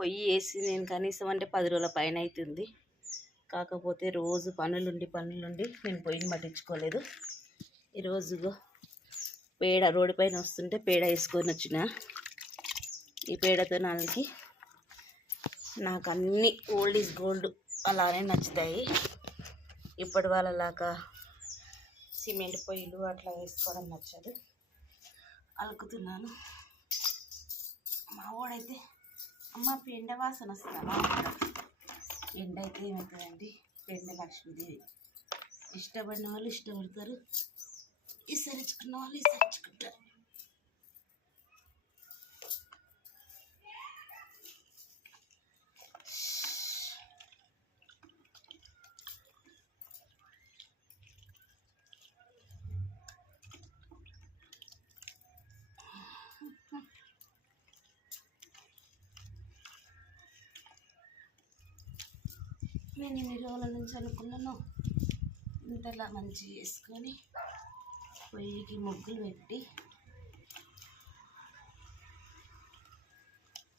పొయ్యి వేసి నేను కనీసం అంటే పది రోజుల పైన అవుతుంది కాకపోతే రోజు పనులుండి పనులుండి నేను పొయ్యిని పట్టించుకోలేదు. ఈరోజు పేడ రోడ్డు పైన వస్తుంటే పేడ వేసుకొని వచ్చిన. ఈ పేడతో నాలుగు నాకు అన్నీ ఓల్డ్ ఈజ్ గోల్డ్ అలానే నచ్చుతాయి. ఇప్పటి వాళ్ళలాగా సిమెంట్ పొయ్యిలు అట్లా వేసుకోవడం నచ్చదు. అలుకుతున్నాను. మా వాడైతే అమ్మ పెండ వాసన వస్తుందా? ఎండ అయితే ఏమవుతుందండి? పెండ లక్ష్మీదేవి. ఇష్టపడిన వాళ్ళు ఇష్టపడతారు. ఇసరించుకున్న వాళ్ళు ఇసరించుకుంటారు నేను ఇన్ని రోజుల నుంచి అనుకున్నాను ఇంతలా మంచి చేసుకొని పొయ్యికి ముగ్గులు పెట్టి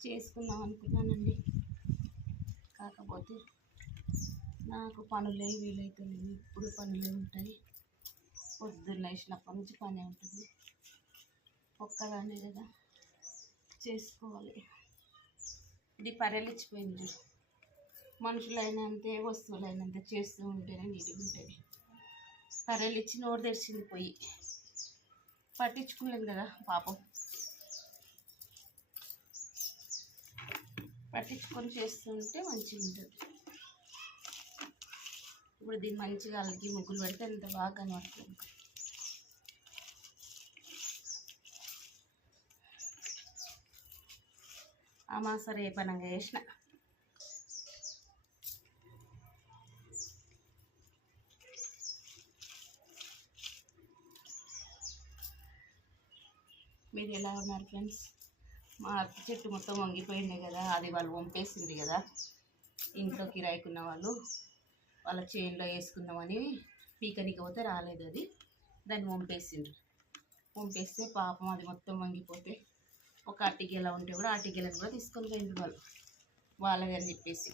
చేసుకుందాం అనుకున్నానండి. కాకపోతే నాకు పనులే వీలైతున్నాయి ఇప్పుడు పనులే ఉంటాయి. పొద్దున్న లేచినప్పటి నుంచి పనే ఉంటుంది. ఒక్కదాన్ని కదా చేసుకోవాలి. ఇది పర్యలిచ్చిపోయింది మనుషులైనంతే వస్తువులైనంత చేస్తూ ఉంటేనే నీట్గా ఉంటుంది. కర్రలు ఇచ్చి నోరు తెరిచింది పోయి. పట్టించుకోలేదు కదా పాపం. పట్టించుకొని చేస్తుంటే మంచిగా ఉంటుంది. ఇప్పుడు దీన్ని మంచిగా అలిగి ముగ్గులు పెడితే ఎంత బాగా కనబడుతుంది అమాస రేపనంగా వేసిన మీరు ఎలా ఉన్నారు ఫ్రెండ్స్? మా అత్త చెట్టు మొత్తం వంగిపోయింది కదా అది వాళ్ళు వంపేసింది కదా. ఇంట్లో కిరాయికున్న వాళ్ళు వాళ్ళ చేనులో వేసుకుందామని పీకనికి పోతే రాలేదు అది. దాన్ని వంపేసిండ్రు. వంపేస్తే పాపం అది మొత్తం వంగిపోతే ఒక అట్టిగెల ఉంటే కూడా అట్టిగెలను కూడా తీసుకొని పోయిండ్రు వాళ్ళు. వాళ్ళదని చెప్పేసి.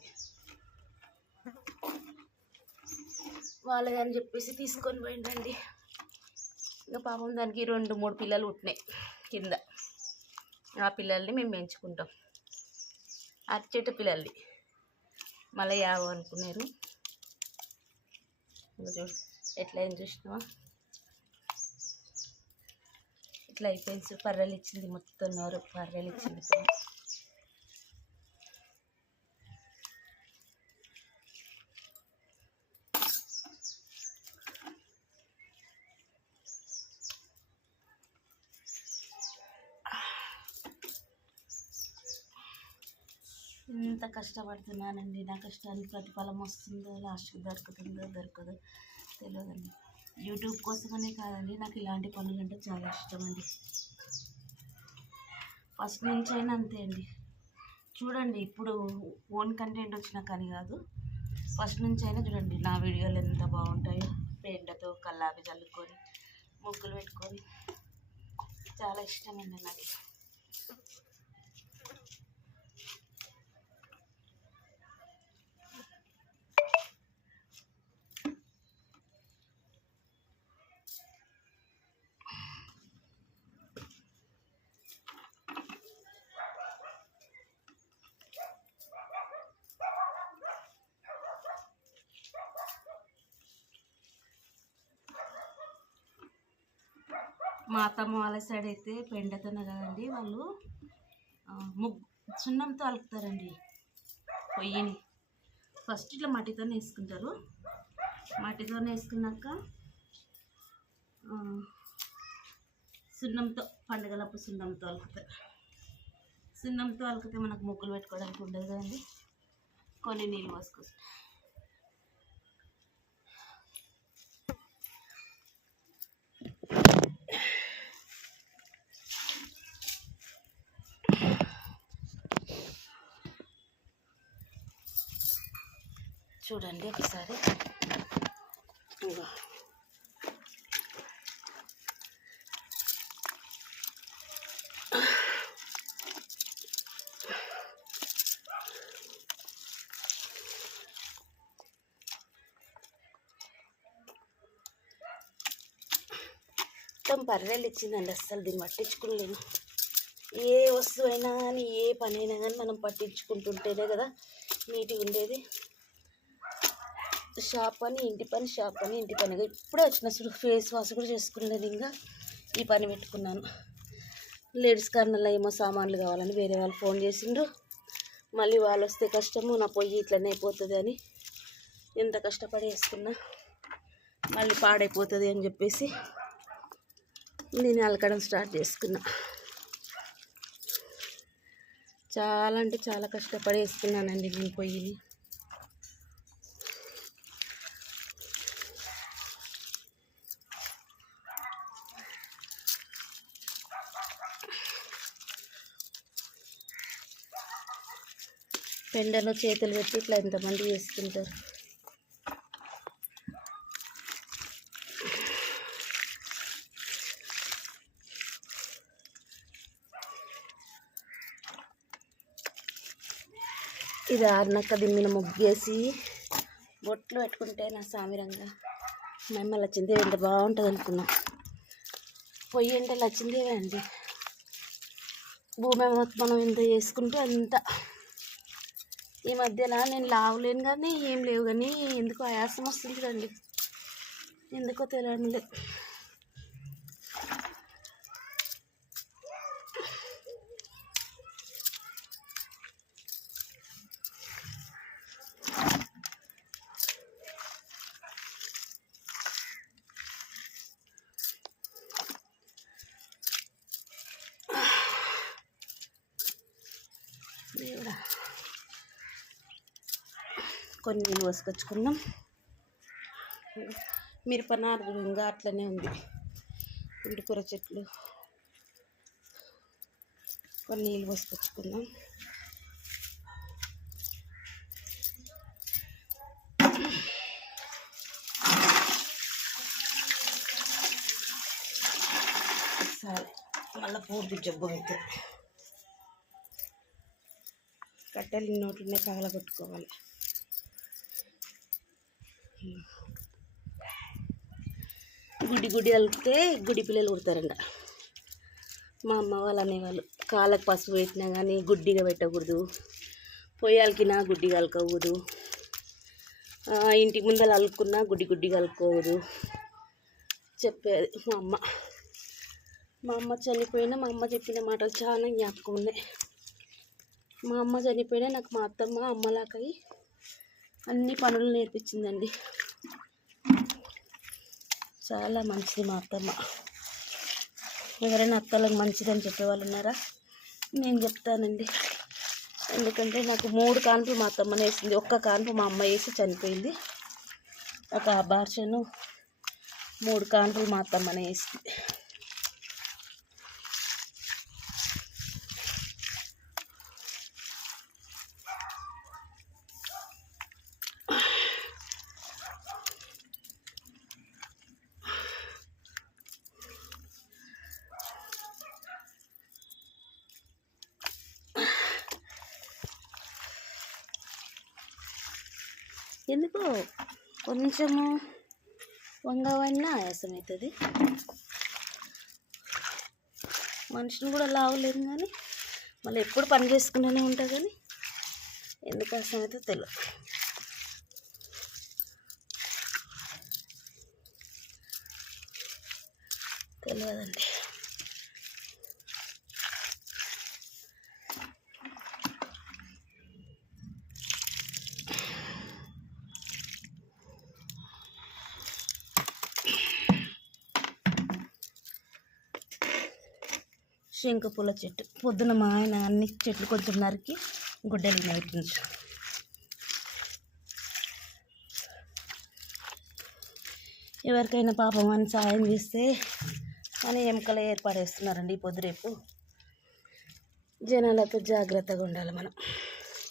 వాళ్ళదని చెప్పేసి తీసుకొని పోయిండండి ఇంకా పాపం దానికి రెండు మూడు పిల్లలు పుట్టినాయి. కింద. ఆ పిల్లల్ని మేము పెంచుకుంటాం. అరటి పిల్లల్ని. మళ్ళీ యావ అనుకున్నారు. చూడు ఎట్లా ఏం చూసినావా? ఇట్లా అయిపోయింది. పర్రెలు ఇచ్చింది మొత్తం నోరు పర్రెలు ఇచ్చింది. ఇంత కష్టపడుతున్నానండి. నా కష్టానికి ప్రతిఫలం వస్తుందో లాస్ట్కి దొరుకుతుందో దొరకదో తెలియదండి యూట్యూబ్ కోసమనే కాదండి నాకు ఇలాంటి పనులు అంటే చాలా ఇష్టం అండి ఫస్ట్ నుంచి అయినా అంతే అండి. చూడండి ఇప్పుడు ఓన్ కంటెంట్ వచ్చినా కానీ కాదు ఫస్ట్ నుంచి అయినా చూడండి నా వీడియోలు ఎంత బాగుంటాయో పెండతో కల్లాపి చల్లుకొని ముగ్గులు పెట్టుకొని. చాలా ఇష్టం అండి నాకు. మా అత్తమ్మ వాళ్ళ సైడ్ అయితే పెండతోనే కదండి వాళ్ళు. ముగ్గు సున్నంతో అలుకుతారండి పొయ్యిని. ఫస్ట్ ఇట్లా మట్టితోనే వేసుకుంటారు. మట్టితోనే వేసుకున్నాక సున్నంతో పండుగలప్పుడు సున్నంతో అలుకుతారు. సున్నంతో అలికితే మనకు ముగ్గులు పెట్టుకోవడానికి ఉండదు కదండి. కొన్ని నీళ్ళు పోసుకొస్తాం చూడండి ఒకసారి. మొత్తం పర్రెలు ఇచ్చిందండి అస్సలు దీన్ని పట్టించుకోలేము. ఏ వస్తువైనా కానీ ఏ పనైనా కానీ మనం పట్టించుకుంటుంటేనే కదా నీట్గా ఉండేది. షాప్ అని ఇంటి పని షాప్ అని ఇంటి పని ఇప్పుడే వచ్చిన చూడు ఫేస్ వాష్ కూడా చేసుకునేది ఇంకా. ఈ పని పెట్టుకున్నాను. లేడీస్ కార్నర్లో ఏమో సామాన్లు కావాలని వేరే వాళ్ళు ఫోన్ చేసిండ్రు. మళ్ళీ వాళ్ళు వస్తే కష్టము నా పొయ్యి ఇట్లనే అయిపోతుంది అని. ఎంత కష్టపడి వేసుకున్నా మళ్ళీ పాడైపోతుంది అని చెప్పేసి నేను అలకడం స్టార్ట్ చేసుకున్నా. చాలా అంటే చాలా కష్టపడి వేసుకున్నానండి నేను పొయ్యిని. పెండలో చేతులు పెట్టి ఇట్లా ఎంతమంది చేసుకుంటారు? ఇది ఆరినాక దీని మీద ముగ్గేసి బొట్లు పెట్టుకుంటే నా సామిరంగా మేము లచ్చిందేవి ఎంత బాగుంటుంది అనుకున్నా. పొయ్యి అంటే లచ్చిందేవే అండి. భూమి మనం ఎంత చేసుకుంటే అంత. ఈ మధ్యన నేను లావలేను కానీ ఏం లేవు కానీ ఎందుకో ఆయాసం వస్తుంది కదండి. ఎందుకో తెలియడం లేదు కొన్ని నీళ్ళు పోసుకొచ్చుకుందాం మిరపనారు ఇంకా అట్లనే ఉంది. పుంటికూర చెట్లు కొన్ని నీళ్ళు పోసుకొచ్చుకుందాం సరే మళ్ళీ పూర్తి జబ్బు అవుతుంది కట్టెలు నోట్లనే కాగలగొట్టుకోవాలి. గుడి గుడి అలిపితే గుడి పిల్లలు కుడతారంట. మా అమ్మ వాళ్ళు అనేవాళ్ళు. కాళ్ళకు పసుపు పెట్టినా కానీ గుడ్డిగా పెట్టకూడదు. పొయ్యాలకినా గుడ్డి అలకకూడదు ఇంటి ముందర అలుకున్నా గుడ్డి గుడ్డి కలుపుకోవద్దు చెప్పేది మా అమ్మ. మా అమ్మ చనిపోయినా మా అమ్మ చెప్పిన మాటలు చాలా జ్ఞాపకం ఉన్నాయి. మా అమ్మ చనిపోయినా నాకు మా అత్తమ్మ అమ్మలాకై అన్ని పనులు నేర్పించిందండి. చాలా మంచిది మా అత్తమ్మ. ఎవరైనా అత్తలకు మంచిదని చెప్పేవాళ్ళు ఉన్నారా? నేను చెప్తానండి. ఎందుకంటే నాకు మూడు కాన్పులు మా అత్తమ్మనే వేసింది ఒక్క కాన్పు మా అమ్మ వేసి చనిపోయింది. ఒక అబార్షను మూడు కాన్పులు మా అత్తమ్మనే వేసింది ఎందుకో? కొంచెము వంగవన్నా ఆయాసం అవుతుంది మనిషిని కూడా లావలేదు కానీ మళ్ళీ ఎప్పుడు పని చేసుకుంటూనే ఉంటా కానీ ఎందుకు ఆయాసం అయితే తెలియదు తెలియదండి శంఖ పూల చెట్టు. పొద్దున మా ఆయన అన్ని చెట్లు కొంచెం నరికి గుడ్డలు నరికించు. ఎవరికైనా పాపం అని సాయం చేస్తే అని ఎముకలు ఏర్పడేస్తున్నారండి ఈ పొద్దు రేపు. జనాలతో జాగ్రత్తగా ఉండాలి మనం.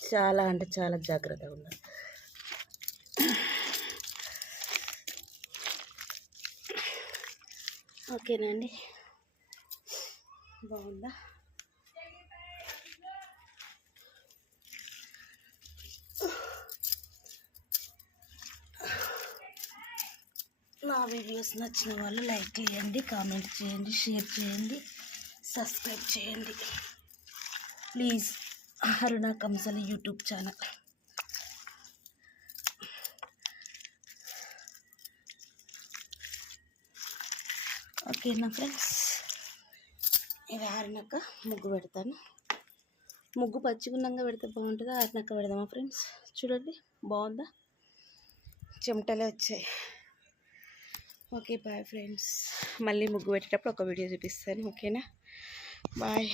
చాలా అంటే చాలా జాగ్రత్తగా ఉండాలి. ఓకేనండి బాగుందా? నా వీడియోస్ నచ్చిన వాళ్ళు లైక్ చేయండి కామెంట్ చేయండి షేర్ చేయండి సబ్స్క్రైబ్ చేయండి. Please Aruna Kamsali YouTube channel. ఓకేనా ఫ్రెండ్స్. ఇది ఆరినాక ముగ్గు పెడతాను. ముగ్గు పచ్చిగున్నంగా పెడితే బాగుంటుందా? ఆరినాక పెడదామా ఫ్రెండ్స్? చూడండి బాగుందా? చెమటలే వచ్చాయి. Okay bye friends. మళ్ళీ ముగ్గు పెట్టేటప్పుడు ఒక వీడియో చూపిస్తాను ఓకేనా? బాయ్.